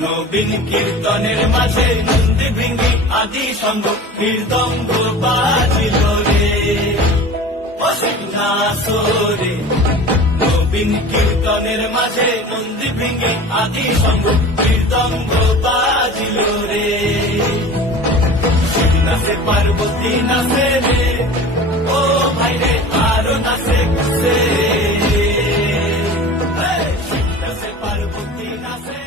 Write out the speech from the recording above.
নবীন কীর্তনের মাঝে নন্দী ভৃঙ্গি আদি সঙ্গ কীর্তঙ্গ বাজিল রে অসিংহাসরে। নবীন কীর্তনের মাঝে নন্দী ভৃঙ্গি আদি সঙ্গ কীর্তঙ্গ বাজিল রে। শিব নাচে পার্বতী নাচে রে, ও ভাই রে আরো নাচে কুসে, শিব নাচে পার্বতী নাচে।